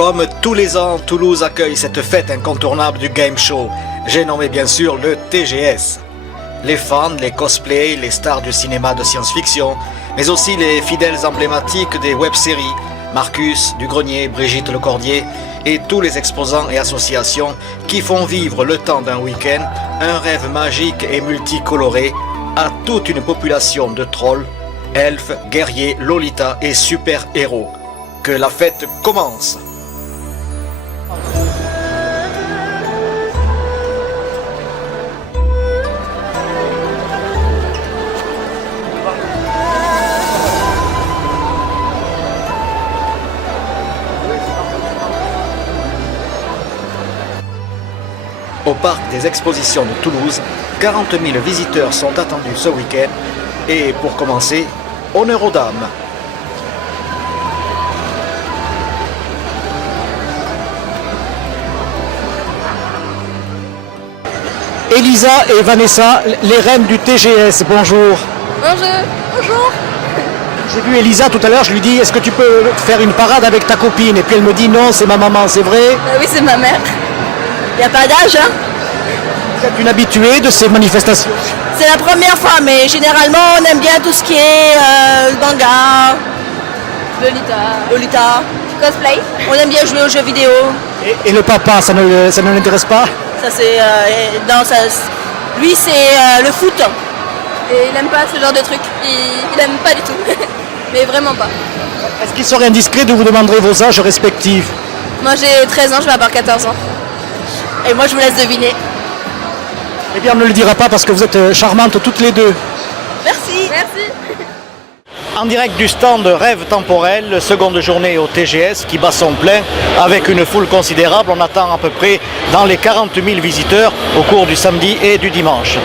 Comme tous les ans, Toulouse accueille cette fête incontournable du game show. J'ai nommé bien sûr le TGS. Les fans, les cosplays, les stars du cinéma de science-fiction, mais aussi les fidèles emblématiques des web-séries, Marcus, Dugrenier, Brigitte Lecordier, et tous les exposants et associations qui font vivre le temps d'un week-end un rêve magique et multicoloré à toute une population de trolls, elfes, guerriers, lolitas et super-héros. Que la fête commence! Au parc des expositions de Toulouse, 40 000 visiteurs sont attendus ce week-end. Et pour commencer, honneur aux dames. Elisa et Vanessa, les reines du TGS, bonjour. Bonjour. J'ai vu Elisa tout à l'heure, je lui dis est-ce que tu peux faire une parade avec ta copine? Et puis elle me dit non, c'est ma maman, c'est vrai? Oui, c'est ma mère. Il n'y a pas d'âge, hein. Vous êtes une habituée de ces manifestations? C'est la première fois, mais généralement on aime bien tout ce qui est manga, Lolita, cosplay. On aime bien jouer aux jeux vidéo. Et le papa, ça ne l'intéresse pas? Ça c'est lui c'est le foot. Et il aime pas ce genre de truc. Il aime pas du tout. Mais vraiment pas. Est-ce qu'il serait indiscret de vous demander vos âges respectifs? Moi j'ai 13 ans, je vais avoir 14 ans. Et moi je vous laisse deviner. Eh bien on ne le dira pas parce que vous êtes charmantes toutes les deux. Merci. En direct du stand Rêve Temporel, seconde journée au TGS qui bat son plein avec une foule considérable. On attend à peu près dans les 40 000 visiteurs au cours du samedi et du dimanche.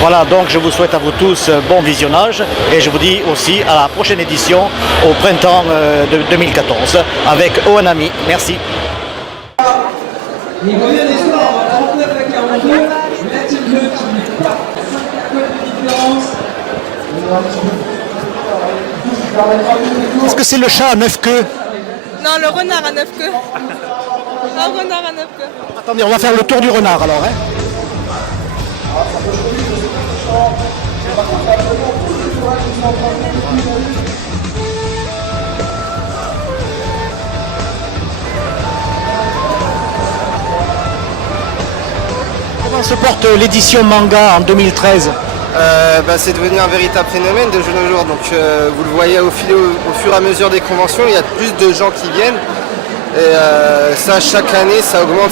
Voilà, donc je vous souhaite à vous tous bon visionnage et je vous dis aussi à la prochaine édition au printemps de 2014 avec Oanami. Merci. Est-ce que c'est le chat à 9 queues? Non, le renard à 9 queues. Un renard à 9 queues. Attendez, on va faire le tour du renard alors. Hein. Comment se porte l'édition manga en 2013? C'est devenu un véritable phénomène de nos jours, donc vous le voyez au fur et à mesure des conventions, il y a plus de gens qui viennent et ça chaque année ça augmente,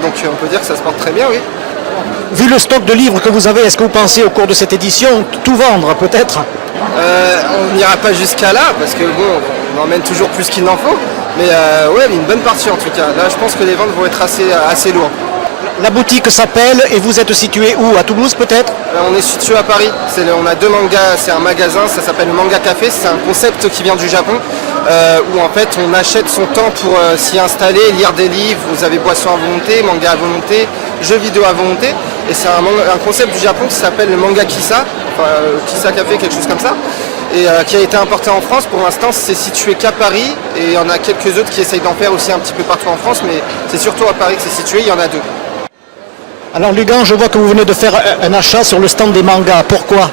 donc on peut dire que ça se porte très bien, oui. Vu le stock de livres que vous avez, est-ce que vous pensez au cours de cette édition tout vendre peut-être? On n'ira pas jusqu'à là parce que bon, on emmène toujours plus qu'il n'en faut, mais ouais, une bonne partie en tout cas. Là je pense que les ventes vont être assez lourdes. La boutique s'appelle et vous êtes situé où? À Toulouse peut-être? On est situé à Paris, on a deux mangas, c'est un magasin, ça s'appelle le Manga Café, c'est un concept qui vient du Japon où en fait on achète son temps pour s'y installer, lire des livres, vous avez boisson à volonté, manga à volonté, jeux vidéo à volonté et c'est un concept du Japon qui s'appelle le Manga Kissa, Kissa Café, quelque chose comme ça et qui a été importé en France. Pour l'instant c'est situé qu'à Paris et il y en a quelques autres qui essayent d'en faire aussi un petit peu partout en France mais c'est surtout à Paris que c'est situé, il y en a deux. Alors Lugan, je vois que vous venez de faire un achat sur le stand des mangas. Pourquoi?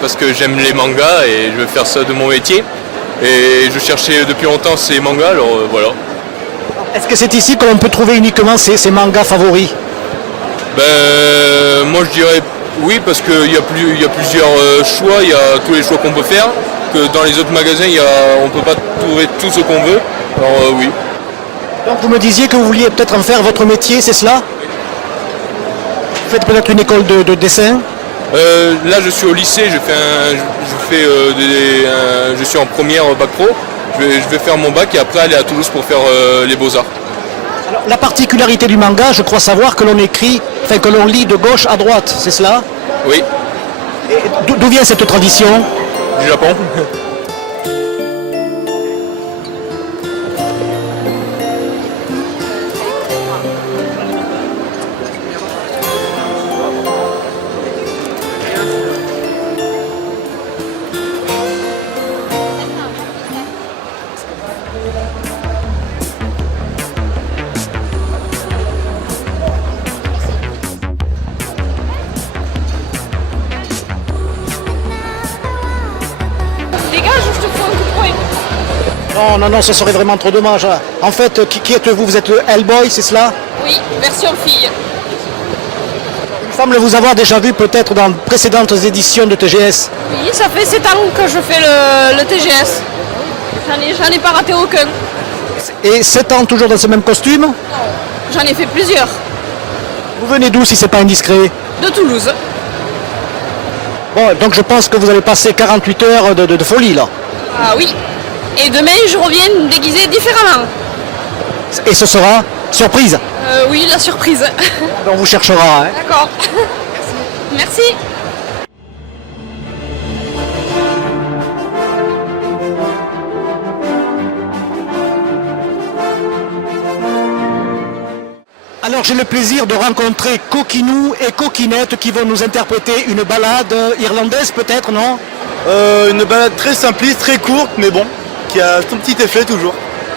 Parce que j'aime les mangas et je veux faire ça de mon métier. Et je cherchais depuis longtemps ces mangas, alors voilà. Est-ce que c'est ici que l'on peut trouver uniquement ces mangas favoris? Moi je dirais oui, parce qu'il y a plusieurs choix, il y a tous les choix qu'on peut faire. Que dans les autres magasins, on ne peut pas trouver tout ce qu'on veut. Alors oui. Donc vous me disiez que vous vouliez peut-être en faire votre métier, c'est cela? Vous faites peut-être une école de dessin? Là je suis au lycée, je suis en première bac pro, je vais faire mon bac et après aller à Toulouse pour faire les beaux-arts. Alors, la particularité du manga, je crois savoir que l'on que l'on lit de gauche à droite, c'est cela? Oui. D'où vient cette tradition? Du Japon. Non, non, non, ce serait vraiment trop dommage. En fait, qui êtes-vous? Vous êtes le Hellboy, c'est cela? Oui, version fille. Il me semble vous avoir déjà vu peut-être dans de précédentes éditions de TGS. Oui, ça fait 7 ans que je fais le TGS. J'en ai pas raté aucun. Et 7 ans toujours dans ce même costume? J'en ai fait plusieurs. Vous venez d'où si c'est pas indiscret? De Toulouse. Bon, donc je pense que vous allez passer 48 heures de folie là. Ah oui. Et demain, je reviens déguisée différemment. Et ce sera surprise. Oui, la surprise. On vous cherchera. Hein. D'accord. Merci. Alors j'ai le plaisir de rencontrer Coquinou et Coquinette qui vont nous interpréter une ballade irlandaise peut-être, non? Une balade très simpliste, très courte, mais bon, qui a son petit effet toujours.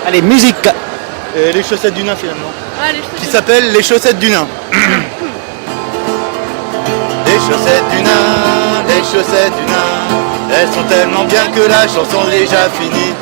Allez, musique. Et les chaussettes du nain finalement. Allez, Qui s'appelle Les chaussettes du nain. Les chaussettes du nain, les chaussettes du nain, elles sont tellement bien que la chanson est déjà finie.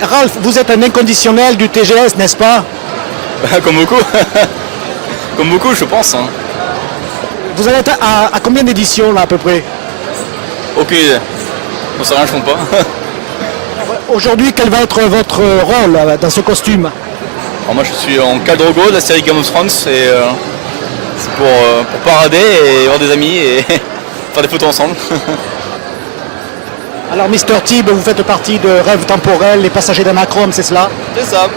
Ralph, vous êtes un inconditionnel du TGS, n'est-ce pas? Comme beaucoup. Comme beaucoup, je pense. Hein. Vous en êtes à combien d'éditions là à peu près? Ok, on sait rien, je compte pas. Aujourd'hui, quel va être votre rôle dans ce costume? Alors moi, je suis en Khal-Drogo de la série Game of Thrones et c'est pour parader et avoir des amis et faire des photos ensemble. Alors Mister Tib, vous faites partie de Rêve Temporel, les passagers d'Anachrome, c'est cela? C'est ça.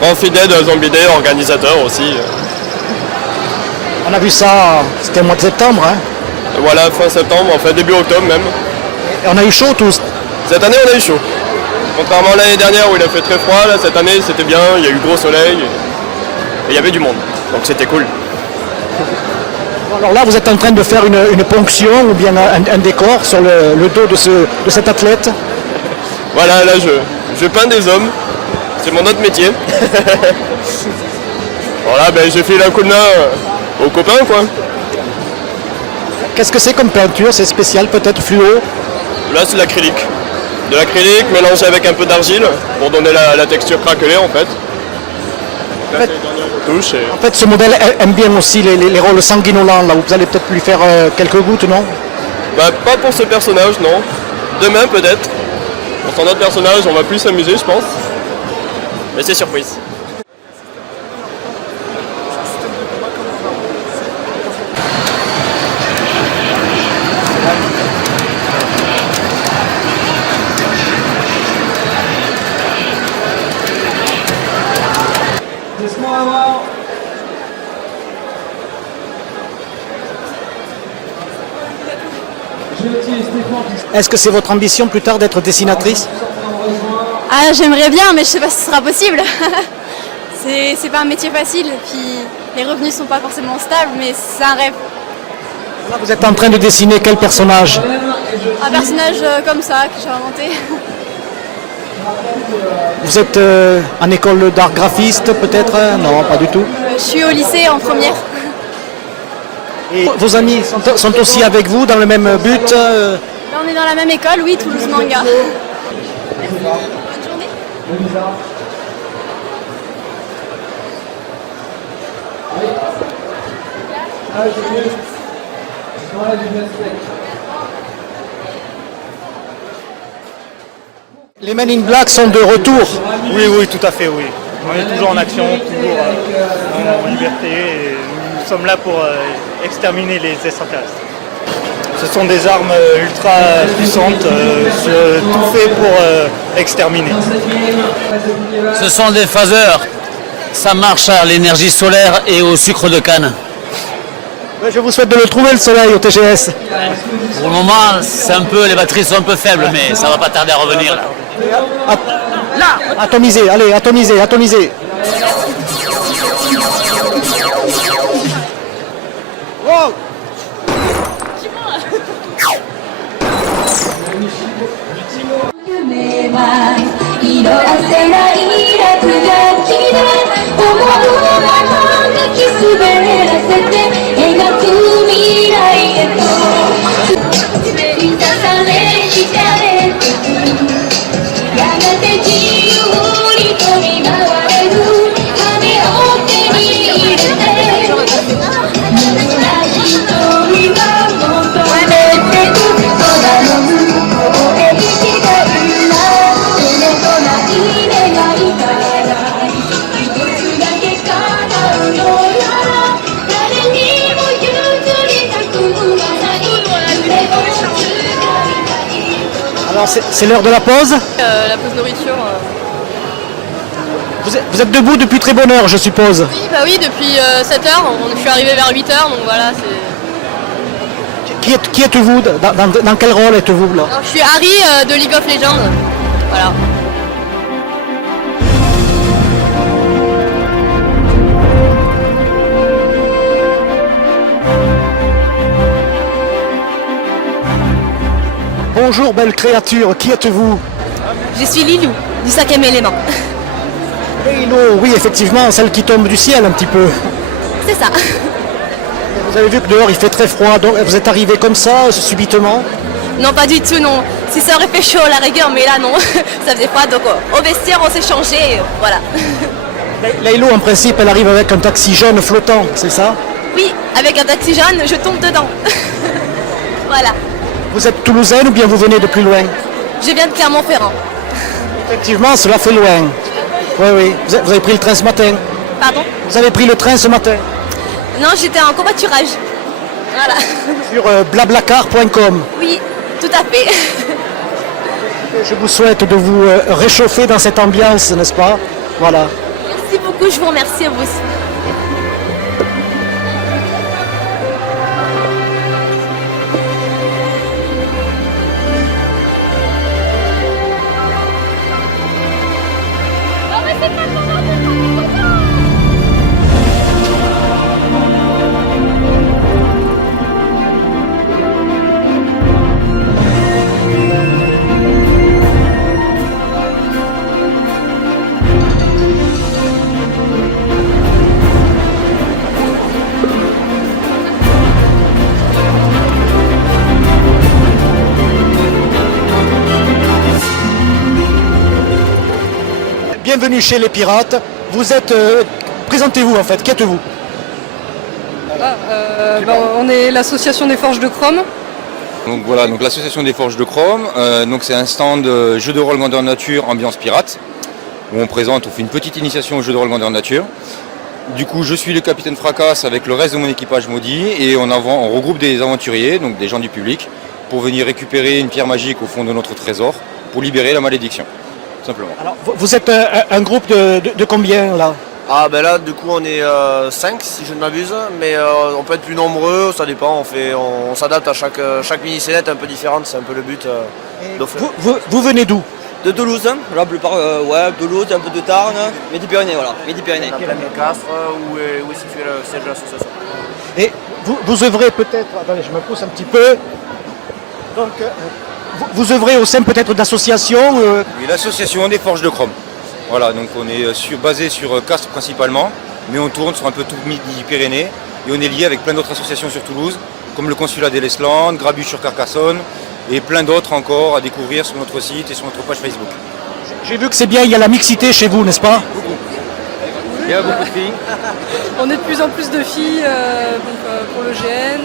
Grand fidèle de Zombie Day, organisateur aussi. On a vu ça, c'était au mois de septembre, hein? Et voilà, fin septembre, enfin début octobre même. Et on a eu chaud tous. Cette année, on a eu chaud. Contrairement à l'année dernière où il a fait très froid, là, cette année c'était bien, il y a eu gros soleil et il y avait du monde. Donc c'était cool. Alors là, vous êtes en train de faire une ponction ou bien un décor sur le dos de cet athlète. Voilà, là je peins des hommes. C'est mon autre métier. Voilà, ben j'ai fait un coup de main aux copains quoi. Qu'est-ce que c'est comme peinture? C'est spécial, peut-être fluo? Là c'est de l'acrylique. De l'acrylique mélangé avec un peu d'argile pour donner la texture craquelée en fait. Là, c'est les dernières touches et... En fait, ce modèle aime bien aussi les rôles sanguinolents. Là, vous allez peut-être lui faire quelques gouttes, non? Bah, pas pour ce personnage, non. Demain peut-être. Pour son autre personnage, on va plus s'amuser, je pense. Mais c'est surprise. Est-ce que c'est votre ambition plus tard d'être dessinatrice? Ah, j'aimerais bien, mais je sais pas si ce sera possible. C'est pas un métier facile, puis les revenus sont pas forcément stables, mais c'est un rêve. Là, vous êtes en train de dessiner quel personnage? Un personnage comme ça que j'ai inventé. Vous êtes en école d'art graphiste peut-être? Non, pas du tout. Je suis au lycée en première. Et vos amis sont aussi avec vous dans le même but? Là, on est dans la même école, oui, Toulouse Manga. Merci. Bonne journée. Les Men in Black sont de retour. Oui, oui, tout à fait, oui. On est toujours en action, toujours en liberté et nous sommes là pour exterminer les extraterrestres. Ce sont des armes ultra puissantes, tout fait pour exterminer. Ce sont des phaseurs. Ça marche à l'énergie solaire et au sucre de canne. Je vous souhaite de le trouver le soleil au TGS. Pour le moment, les batteries sont un peu faibles, mais ça va pas tarder à revenir. Là. Atomiser, allez, atomiser, atomiser. Wow. 夢は色あせない落書きで思うままにき滑らせて描く未来へと滑り出されしちゃれてやがて自由に飛び回れる羽を手に入れて胸な一人は求めてく空の向こうへ行きたいな夢とない願いから一つだけ叶うのなら誰にも譲りたくない夢を掴みたい。 Alors c'est l'heure de la pause. La pause nourriture. Vous êtes debout depuis très bonne heure, je suppose. Oui, bah oui, depuis 7h. Je suis arrivé vers 8h, donc voilà. Qui êtes-vous dans quel rôle êtes-vous là? Alors, je suis Harry de League of Legends. Voilà. Bonjour belle créature, qui êtes-vous? Je suis Lilou, du 5e élément. Lilo, oui effectivement, celle qui tombe du ciel un petit peu. C'est ça. Vous avez vu que dehors il fait très froid, donc vous êtes arrivé comme ça, subitement? Non, pas du tout, non. Si ça aurait fait chaud à la rigueur, mais là, non. Ça faisait froid, donc au vestiaire, on s'est changé, voilà. Lilo, en principe, elle arrive avec un taxi jaune flottant, c'est ça? Oui, avec un taxi jaune, je tombe dedans. Voilà. Vous êtes toulousaine ou bien vous venez de plus loin? Je viens de Clermont-Ferrand. Effectivement, cela fait loin. Oui, oui. Vous avez pris le train ce matin? Pardon? Vous avez pris le train ce matin? Non, j'étais en covoiturage. Voilà. Sur blablacar.com. Oui, tout à fait. Je vous souhaite de vous réchauffer dans cette ambiance, n'est-ce pas? Voilà. Merci beaucoup, je vous remercie à vous aussi. Bienvenue chez les pirates. Vous êtes... présentez-vous en fait, qui êtes-vous? On est l'association des Forges de Chrome. Donc voilà, donc l'association des Forges de Chrome, donc c'est un stand jeu de rôle grandeur nature, ambiance pirate, où on fait une petite initiation au jeu de rôle grandeur nature. Du coup, je suis le capitaine Fracasse avec le reste de mon équipage maudit et on regroupe des aventuriers, donc des gens du public, pour venir récupérer une pierre magique au fond de notre trésor, pour libérer la malédiction, tout simplement. Alors, vous êtes un groupe de combien là? Ah ben là du coup on est 5 si je ne m'abuse, mais on peut être plus nombreux, ça dépend, on s'adapte à chaque mini-scénette un peu différente, c'est un peu le but. Vous venez d'où? De Toulouse, la plupart, Toulouse, un peu de Tarn, Midi-Pyrénées, voilà, Midi-Pyrénées. On a Castres où est situé le siège de l'association. Et vous œuvrez peut-être, attendez je me pousse un petit peu, donc vous œuvrez au sein peut-être d'associations Oui, l'association des Forges de Chrome. Voilà, donc on est basé sur Castres principalement, mais on tourne sur un peu tout Midi-Pyrénées et on est lié avec plein d'autres associations sur Toulouse, comme le consulat d'Elesland, Grabuge sur Carcassonne et plein d'autres encore à découvrir sur notre site et sur notre page Facebook. J'ai vu que c'est bien, il y a la mixité chez vous, n'est-ce pas? Il y a beaucoup de filles. On est de plus en plus de filles pour le GN,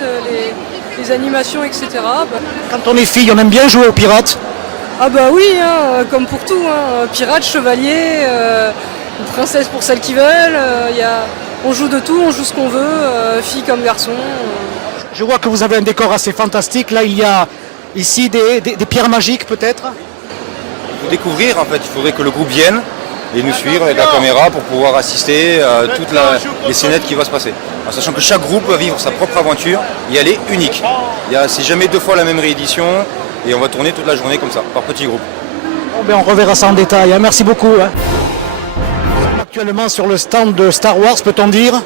les animations, etc. Quand on est fille, on aime bien jouer aux pirates? Ah bah oui, hein, comme pour tout, hein, pirates, chevaliers, princesse pour celles qui veulent, on joue de tout, on joue ce qu'on veut, filles comme garçons. Je vois que vous avez un décor assez fantastique, là il y a ici des pierres magiques peut-être? Pour découvrir, en fait, il faudrait que le groupe vienne et nous suivre avec la caméra pour pouvoir assister à toutes les scénettes qui vont se passer. En sachant que chaque groupe va vivre sa propre aventure et elle est unique. C'est jamais 2 fois la même réédition. Et on va tourner toute la journée comme ça, par petits groupes. Bon, ben on reverra ça en détail, hein. Merci beaucoup. Hein. Nous sommes actuellement sur le stand de Star Wars, peut-on dire?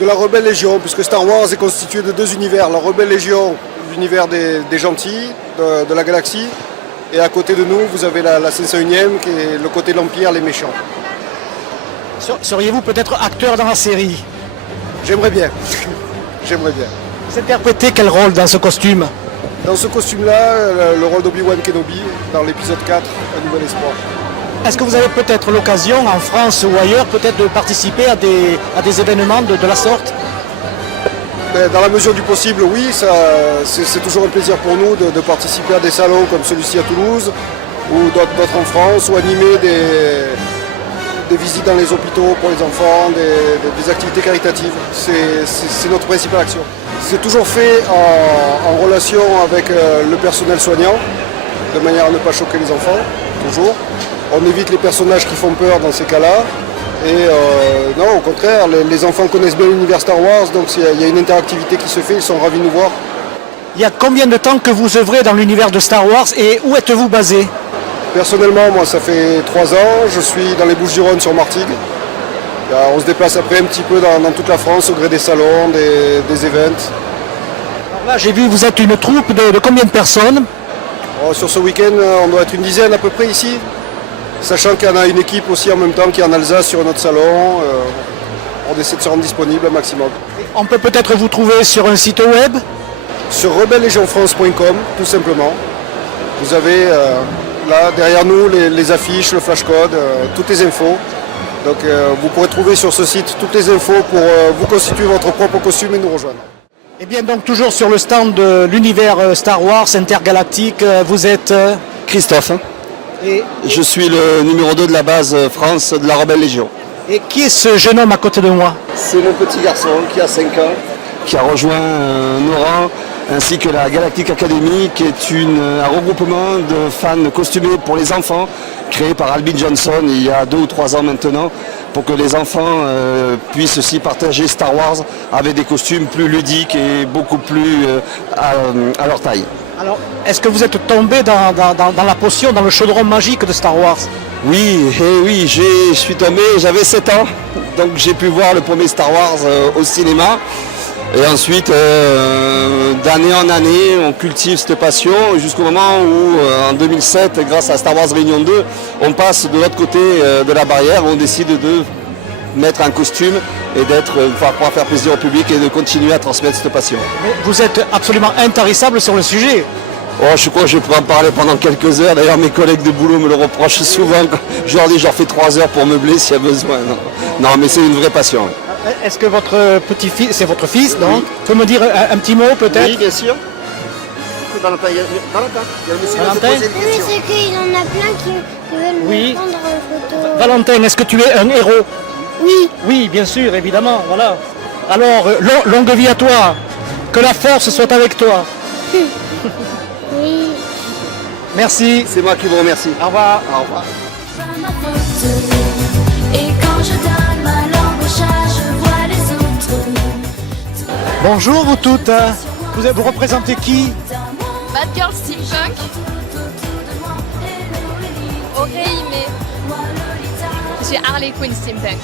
De la Rebelle Légion, puisque Star Wars est constitué de 2 univers. La Rebelle Légion, l'univers des gentils de la galaxie, Et à côté de nous, vous avez la 501e qui est le côté de l'Empire, les méchants. Seriez-vous peut-être acteur dans la série? J'aimerais bien. J'aimerais bien. Vous interprétez quel rôle dans ce costume? Dans ce costume-là, le rôle d'Obi-Wan Kenobi, dans l'épisode 4, Un Nouvel Espoir. Est-ce que vous avez peut-être l'occasion, en France ou ailleurs, peut-être de participer à des événements de la sorte? Dans la mesure du possible, oui. C'est toujours un plaisir pour nous de participer à des salons comme celui-ci à Toulouse, ou d'autres en France, ou animer des visites dans les hôpitaux pour les enfants, des activités caritatives. C'est notre principale action. C'est toujours fait en relation avec le personnel soignant, de manière à ne pas choquer les enfants, toujours. On évite les personnages qui font peur dans ces cas-là. Et non, au contraire, les enfants connaissent bien l'univers Star Wars, donc il y a une interactivité qui se fait, ils sont ravis de nous voir. Il y a combien de temps que vous œuvrez dans l'univers de Star Wars et où êtes-vous basé? Personnellement, moi, ça fait 3 ans, je suis dans les Bouches-du-Rhône sur Martigues. On se déplace après un petit peu dans toute la France au gré des salons, des events. Alors là, j'ai vu, vous êtes une troupe de combien de personnes? Sur ce week-end, on doit être une dizaine à peu près ici. Sachant qu'il y en a une équipe aussi en même temps qui est en Alsace sur un autre salon. On essaie de se rendre disponible un maximum. On peut peut-être vous trouver sur un site web? Sur rebellegionfrance.com, tout simplement. Vous avez là derrière nous les affiches, le flashcode, toutes les infos. Donc vous pourrez trouver sur ce site toutes les infos pour vous constituer votre propre costume et nous rejoindre. Et bien donc toujours sur le stand de l'univers Star Wars intergalactique, vous êtes Christophe. Et je suis le numéro 2 de la base France de la Rebelle Légion. Et qui est ce jeune homme à côté de moi? C'est mon petit garçon qui a 5 ans, qui a rejoint nos rangs, ainsi que la Galactic Academy, qui est un regroupement de fans costumés pour les enfants, créé par Albin Johnson il y a 2 ou 3 ans maintenant, pour que les enfants puissent aussi partager Star Wars avec des costumes plus ludiques et beaucoup plus à leur taille. Alors, est-ce que vous êtes tombé dans la potion, dans le chaudron magique de Star Wars? Oui, je suis tombé, j'avais 7 ans, donc j'ai pu voir le premier Star Wars au cinéma. Et ensuite, d'année en année, on cultive cette passion jusqu'au moment où, en 2007, grâce à Star Wars Réunion 2, on passe de l'autre côté de la barrière, on décide de mettre un costume et pouvoir faire plaisir au public et de continuer à transmettre cette passion. Mais vous êtes absolument intarissable sur le sujet. Oh, je crois que je pourrais en parler pendant quelques heures. D'ailleurs, mes collègues de boulot me le reprochent souvent. Je leur dis, je leur fais 3 heures pour meubler s'il y a besoin. Non, mais c'est une vraie passion. Est-ce que votre petit-fils, c'est votre fils, donc, oui. Peut me dire un petit mot peut-être? Oui, bien sûr. Valentin, il y a le monsieur qui veut poser une question. Oui, c'est qu'il y en a plein qui veulent me prendre en photo. Valentin, est-ce que tu es un héros? Oui. Oui, bien sûr, évidemment, voilà. Alors, longue vie à toi. Que la force soit avec toi. Oui. Merci. C'est moi qui vous remercie. Au revoir. Au revoir. Et quand je donne ma langue au chat, je vois les autres. Bonjour vous toutes. Vous représentez qui? Bad Girl Steampunk. Oreime. Je suis Harley Quinn Steampunk.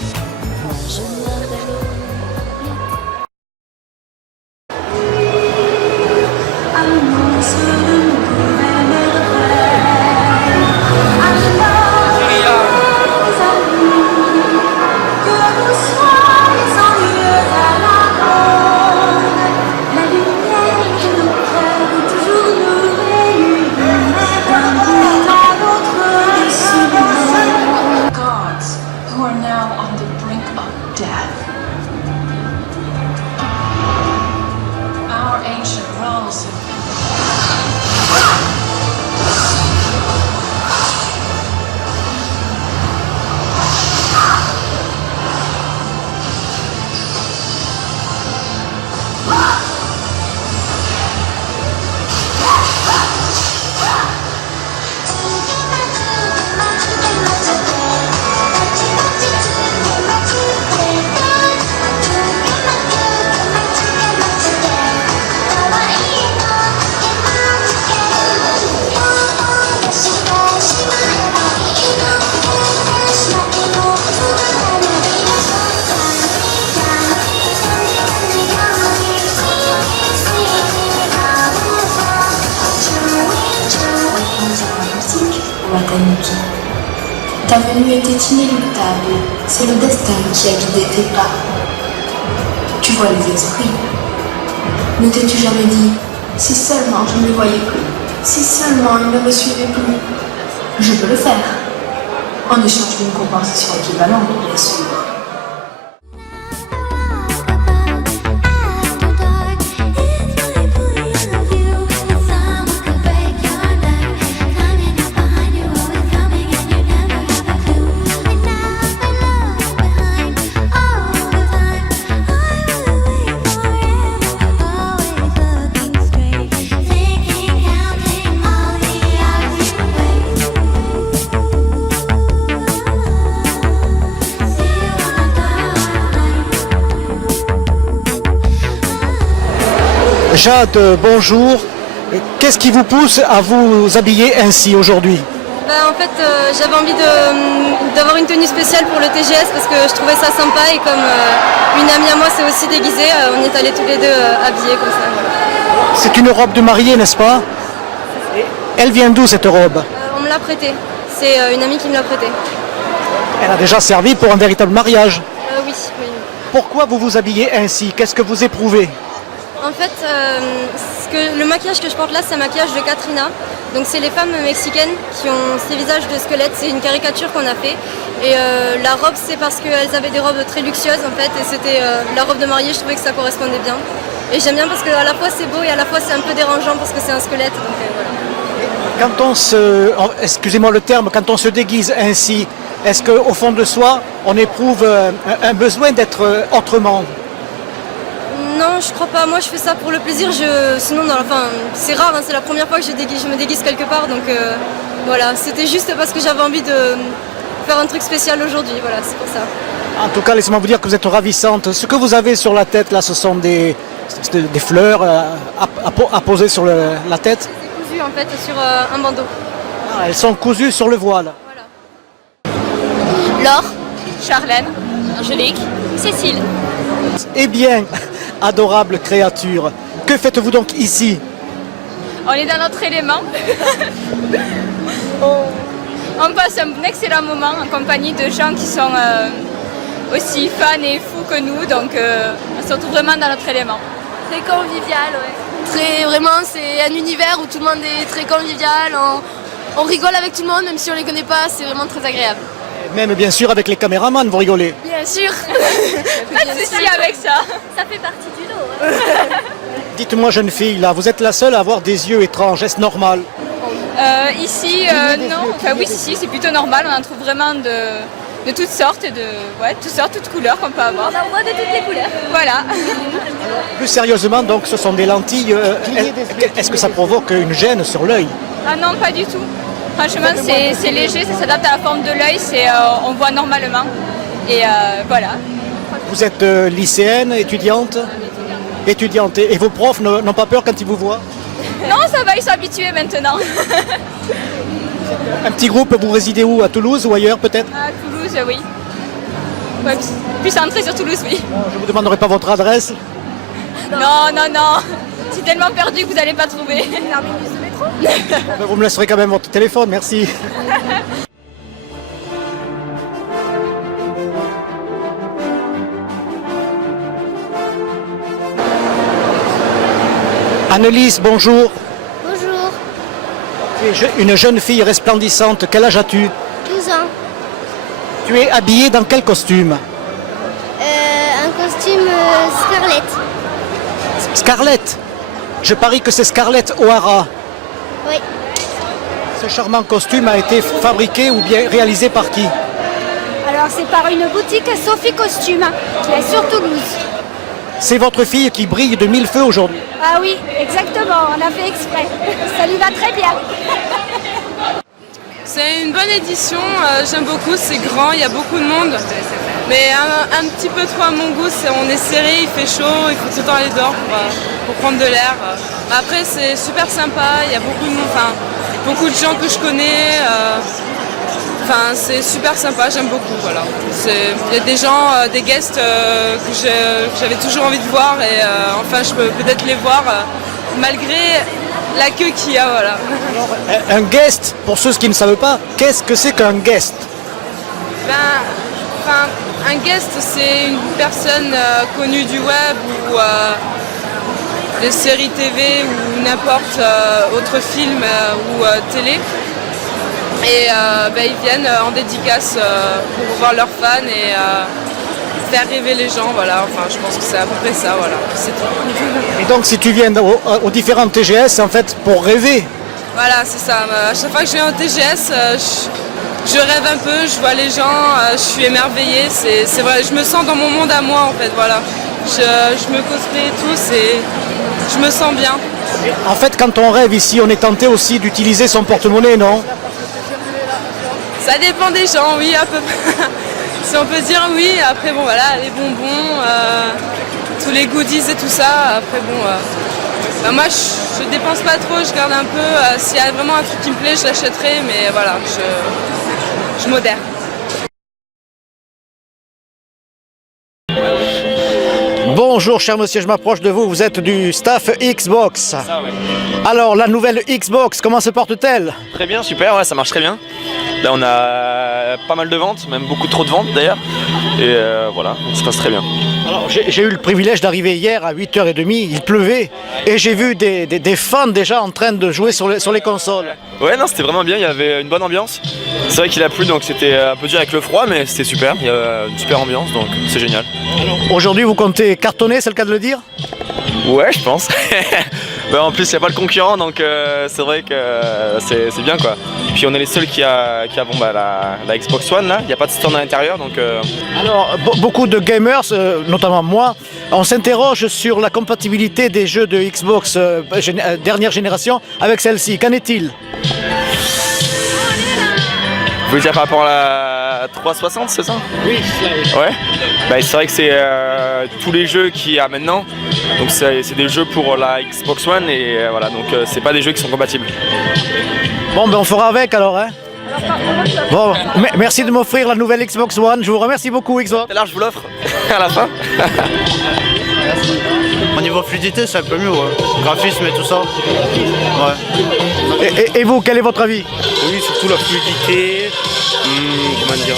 Nikki. Ta venue était inéluctable, c'est le destin qui a guidé tes pas. Tu vois les esprits. Ne t'es-tu jamais dit, si seulement je ne le voyais plus, si seulement il ne me suivait plus, je peux le faire. En échange d'une compensation équivalente, bien sûr. Jade, bonjour. Qu'est-ce qui vous pousse à vous habiller ainsi aujourd'hui? En fait, j'avais envie d'avoir une tenue spéciale pour le TGS parce que je trouvais ça sympa et comme une amie à moi s'est aussi déguisée, on est allés tous les deux habillés comme ça. Voilà. C'est une robe de mariée, n'est-ce pas? Elle vient d'où cette robe? On me l'a prêtée. C'est une amie qui me l'a prêtée. Elle a déjà servi pour un véritable mariage. Oui. Pourquoi vous vous habillez ainsi? Qu'est-ce que vous éprouvez? En fait, le maquillage que je porte là, c'est un maquillage de Katrina. Donc c'est les femmes mexicaines qui ont ces visages de squelettes. C'est une caricature qu'on a fait. Et la robe, c'est parce qu'elles avaient des robes très luxueuses en fait. Et c'était la robe de mariée, je trouvais que ça correspondait bien. Et j'aime bien parce qu'à la fois c'est beau et à la fois c'est un peu dérangeant parce que c'est un squelette. Donc voilà. Quand on se... Excusez-moi le terme, quand on se déguise ainsi, est-ce qu'au fond de soi, on éprouve un besoin d'être autrement? Non, je crois pas. Moi, je fais ça pour le plaisir. Sinon, c'est rare. Hein, c'est la première fois que je me déguise quelque part. Donc voilà, c'était juste parce que j'avais envie de faire un truc spécial aujourd'hui. Voilà, c'est pour ça. En tout cas, laissez-moi vous dire que vous êtes ravissante. Ce que vous avez sur la tête, là, ce sont des fleurs à poser sur la tête. C'est cousu en fait sur un bandeau. Ah, elles sont cousues sur le voile. Voilà. Laure, Charlène, Angélique, Cécile. Eh bien, adorable créature, que faites-vous donc ici? On est dans notre élément. On passe un excellent moment en compagnie de gens qui sont aussi fans et fous que nous, donc on se retrouve vraiment dans notre élément. Très convivial, ouais. Vraiment, c'est un univers où tout le monde est très convivial, on rigole avec tout le monde, même si on les connaît pas, c'est vraiment très agréable. Même bien sûr avec les caméramans, vous rigolez. Bien sûr. Pas de souci avec ça. Ça fait partie du lot. Dites-moi, jeune fille, là, vous êtes la seule à avoir des yeux étranges, est-ce normal? Ici, non. Enfin oui, si, c'est plutôt normal. On en trouve vraiment de toutes sortes, toutes couleurs qu'on peut avoir. On en voit de toutes les couleurs. Voilà. Plus sérieusement, donc, ce sont des lentilles. Est-ce que ça provoque une gêne sur l'œil? Ah non, pas du tout. Franchement, c'est léger, ça s'adapte à la forme de l'œil, on voit normalement. Et voilà. Vous êtes lycéenne, étudiante? Étudiante. Et vos profs n'ont pas peur quand ils vous voient? Non, ça va, ils sont habitués maintenant. Un petit groupe, vous résidez où? À Toulouse ou ailleurs peut-être? À Toulouse, oui. Ouais, plus centré sur Toulouse, oui. Je ne vous demanderai pas votre adresse? Non. C'est tellement perdu que vous n'allez pas trouver. Vous me laisserez quand même votre téléphone, merci. Annelise, bonjour. Bonjour. Tu es une jeune fille resplendissante. Quel âge as-tu? 12 ans. Tu es habillée dans quel costume? Un costume Scarlett. Scarlett? Je parie que c'est Scarlett O'Hara. Oui. Ce charmant costume a été fabriqué ou bien réalisé par qui? Alors c'est par une boutique Sophie Costume qui est sur Toulouse. C'est votre fille qui brille de mille feux aujourd'hui. Ah oui, exactement, on a fait exprès. Ça lui va très bien. C'est une bonne édition, j'aime beaucoup, c'est grand, il y a beaucoup de monde. Mais un petit peu trop à mon goût, on est serré, il fait chaud, il faut tout le temps aller dehors pour prendre de l'air. Après c'est super sympa, il y a beaucoup de monde, beaucoup de gens que je connais. C'est super sympa, j'aime beaucoup. Voilà. Il y a des gens, des guests que j'avais toujours envie de voir et enfin je peux peut-être les voir malgré la queue qu'il y a, voilà. Un guest, pour ceux qui ne savent pas, qu'est-ce que c'est qu'un guest? Un guest, c'est une personne connue du web ou des séries TV ou n'importe autre film ou télé. Et ils viennent en dédicace pour voir leurs fans et faire rêver les gens, voilà. Enfin, je pense que c'est à peu près ça, voilà. C'est tout. Et donc, si tu viens aux différentes TGS, c'est en fait pour rêver? Voilà, c'est ça. À chaque fois que je viens au TGS, je rêve un peu, je vois les gens, je suis émerveillée. C'est vrai, je me sens dans mon monde à moi, en fait, voilà. Je me cosplay et tout, je me sens bien. En fait, quand on rêve ici, on est tenté aussi d'utiliser son porte-monnaie, non? Ça dépend des gens, oui, à peu près. Si on peut dire oui, après bon voilà, les bonbons, tous les goodies et tout ça, après bon, moi je dépense pas trop, je garde un peu, s'il y a vraiment un truc qui me plaît, je l'achèterai, mais voilà, je modère. Bonjour cher monsieur, je m'approche de vous, vous êtes du staff Xbox. Ça, ouais. Alors la nouvelle Xbox, comment se porte-t-elle? Très bien, super, ouais, ça marche très bien. Là on a pas mal de ventes, même beaucoup trop de ventes d'ailleurs. Et voilà, ça se passe très bien. Alors j'ai eu le privilège d'arriver hier à 8h30, il pleuvait. Et j'ai vu des fans déjà en train de jouer sur les consoles. Ouais, non, c'était vraiment bien, il y avait une bonne ambiance. C'est vrai qu'il a plu, donc c'était un peu dur avec le froid, mais c'était super. Il y a une super ambiance, donc c'est génial. Aujourd'hui vous comptez cartonner, c'est le cas de le dire? Ouais, je pense. En plus, il n'y a pas de concurrent, donc c'est vrai que c'est bien quoi. Puis on est les seuls qui avons la Xbox One là, il n'y a pas de stand à l'intérieur donc. Alors, beaucoup de gamers, notamment moi, on s'interroge sur la compatibilité des jeux de Xbox dernière génération avec celle-ci. Qu'en est-il? Vous voulez dire par rapport à la 360, c'est ça? Oui. Ouais. C'est vrai que c'est tous les jeux qu'il y a maintenant. Donc c'est des jeux pour la Xbox One et voilà, donc c'est pas des jeux qui sont compatibles. Bon, on fera avec alors, hein. Bon, merci de m'offrir la nouvelle Xbox One, je vous remercie beaucoup Xbox. Là je vous l'offre à la fin. Au niveau fluidité c'est un peu mieux, ouais. Graphisme et tout ça. Ouais. Et vous, quel est votre avis? Oui, surtout la fluidité, comment dire,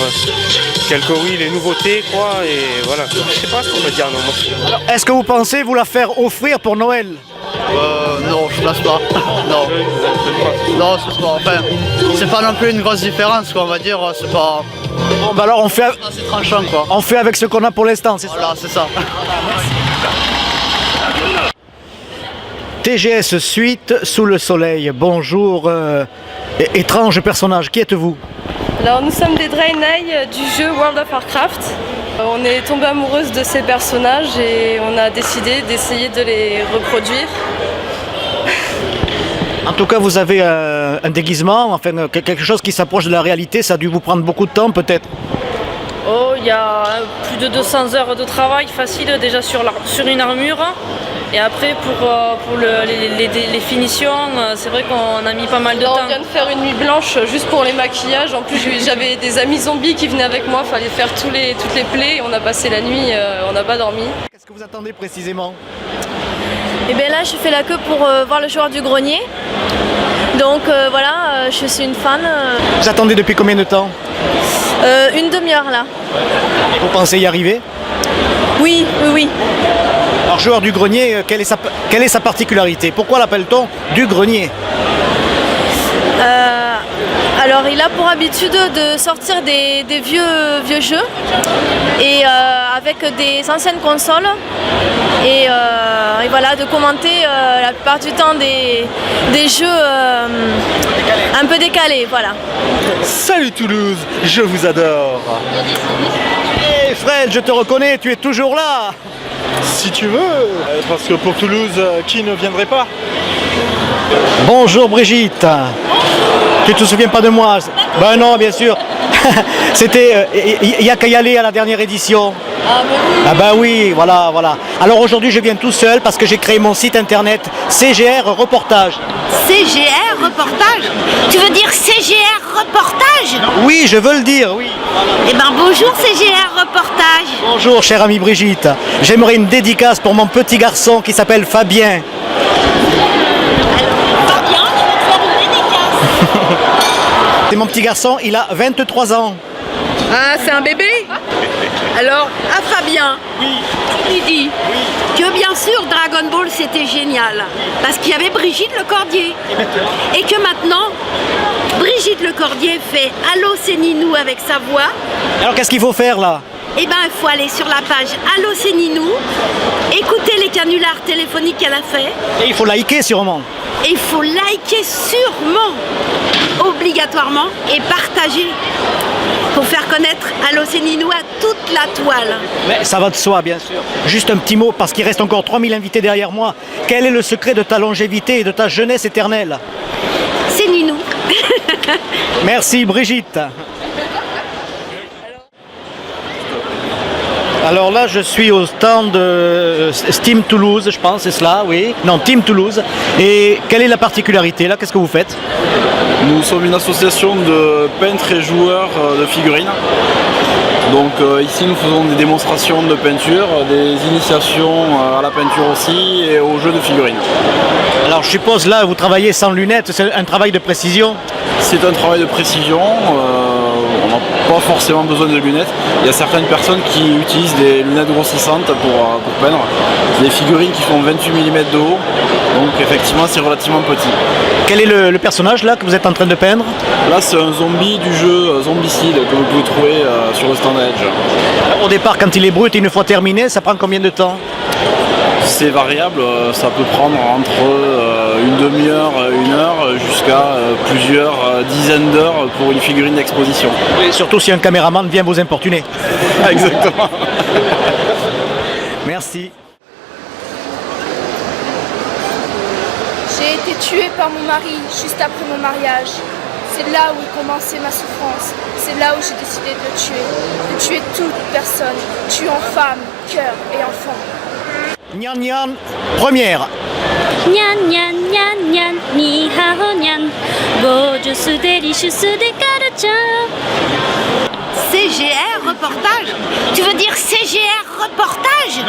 les nouveautés quoi, et voilà. Je sais pas ce qu'on peut dire, non. Alors, est-ce que vous pensez vous la faire offrir pour Noël? Non, je pense pas. Non. Non, c'est pas. Enfin, c'est pas non plus une grosse différence, quoi, on va dire. C'est pas. Bon, alors on fait. C'est tranchant, quoi. On fait avec ce qu'on a pour l'instant, c'est ça? Voilà, c'est ça. TGS Suite sous le soleil. Bonjour, étrange personnage. Qui êtes-vous? Alors nous sommes des Draenei du jeu World of Warcraft. On est tombé amoureuse de ces personnages et on a décidé d'essayer de les reproduire. En tout cas, vous avez un déguisement, enfin quelque chose qui s'approche de la réalité. Ça a dû vous prendre beaucoup de temps, peut-être? Oh, il y a plus de 200 heures de travail facile déjà sur une armure. Et après pour les finitions, c'est vrai qu'on a mis pas mal de temps. On vient de faire une nuit blanche juste pour les maquillages. En plus j'avais des amis zombies qui venaient avec moi, il fallait faire toutes les plaies. On a passé la nuit, on n'a pas dormi. Qu'est-ce que vous attendez précisément? Et bien là je fais la queue pour voir le joueur du grenier. Donc voilà, je suis une fan. Vous attendez depuis combien de temps? Une demi-heure là. Et vous pensez y arriver? Oui. Alors joueur du grenier, quelle est sa particularité? Pourquoi l'appelle-t-on du grenier? Alors il a pour habitude de sortir des vieux jeux et avec des anciennes consoles et voilà, de commenter la plupart du temps des jeux un peu décalés, voilà. Salut Toulouse, je vous adore. Hey Fred, je te reconnais, tu es toujours là. Si tu veux, parce que pour Toulouse, qui ne viendrait pas? Bonjour Brigitte. Tu te souviens pas de moi? Ben non, bien sûr. C'était, il n'y a qu'à y aller à la dernière édition. Ah ben oui, voilà. Alors aujourd'hui je viens tout seul parce que j'ai créé mon site internet CGR Reportage. CGR Reportage? Tu veux dire CGR Reportage? Oui, je veux le dire, oui. Eh ben bonjour CGR Reportage. Bonjour chère amie Brigitte. J'aimerais une dédicace pour mon petit garçon qui s'appelle Fabien. C'est mon petit garçon, il a 23 ans. Ah, c'est un bébé? Alors, à Fabien, tu lui dis que bien sûr Dragon Ball c'était génial, parce qu'il y avait Brigitte Lecordier. Et que maintenant, Brigitte Lecordier fait Allô c'est Ninou avec sa voix. Alors qu'est-ce qu'il faut faire là? Eh bien, il faut aller sur la page Allô c'est Ninou, écouter les canulars téléphoniques qu'elle a fait. Et il faut liker sûrement. Et il faut liker sûrement, obligatoirement, et partager pour faire connaître Allô c'est Ninou à toute la toile. Mais ça va de soi, bien sûr. Juste un petit mot, parce qu'il reste encore 3000 invités derrière moi. Quel est le secret de ta longévité et de ta jeunesse éternelle? C'est Ninou. Merci Brigitte. Alors là, je suis au stand de Steam Toulouse, je pense, c'est cela, oui. Non, Team Toulouse. Et quelle est la particularité là? Qu'est-ce que vous faites? Nous sommes une association de peintres et joueurs de figurines. Donc ici nous faisons des démonstrations de peinture, des initiations à la peinture aussi et aux jeux de figurines. Alors je suppose là vous travaillez sans lunettes, c'est un travail de précision? C'est un travail de précision, on n'a pas forcément besoin de lunettes. Il y a certaines personnes qui utilisent des lunettes grossissantes pour peindre. C'est des figurines qui font 28 mm de haut, donc effectivement c'est relativement petit. Quel est le personnage là que vous êtes en train de peindre? Là c'est un zombie du jeu Zombicide que vous pouvez trouver sur le stand Edge. Au départ quand il est brut, une fois terminé, ça prend combien de temps? C'est variable, ça peut prendre entre une demi-heure, une heure, jusqu'à plusieurs dizaines d'heures pour une figurine d'exposition. Et surtout si un caméraman vient vous importuner. Exactement. Merci. J'ai été tuée par mon mari juste après mon mariage. C'est là où commençait ma souffrance. C'est là où j'ai décidé de le tuer toute personne, tuant femme, cœur et enfant. Nyan Nyan, première. Nyan Nyan Nyan Nyan, ni hao Nyan, gorgeous delicious decoration. CGR reportage? Tu veux dire CGR reportage?